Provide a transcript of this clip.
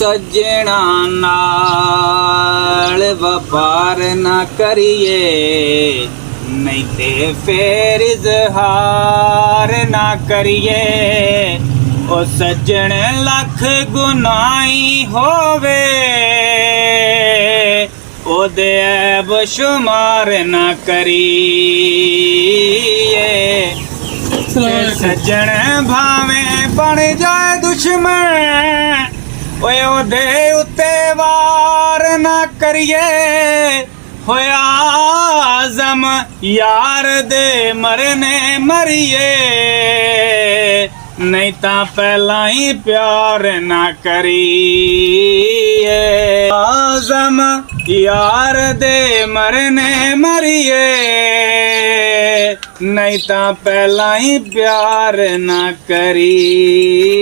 सजना नाल व्यापार ना करिए, नहीं ते फेर इजहार ना करिए। ओ सज्जण लख गुनाही होवे, ओदे ऐब शुमार ना करिए। सज्जण भावें बन जाए दुश्मन, ओए ओदे उत्ते वार ना करिए। होया आज़म यार दे मरने मरिए, नहीं ता पहला ही प्यार ना करिए। आज़म यार दे मरने मरिए, नहीं ता पहला ही प्यार ना करिए।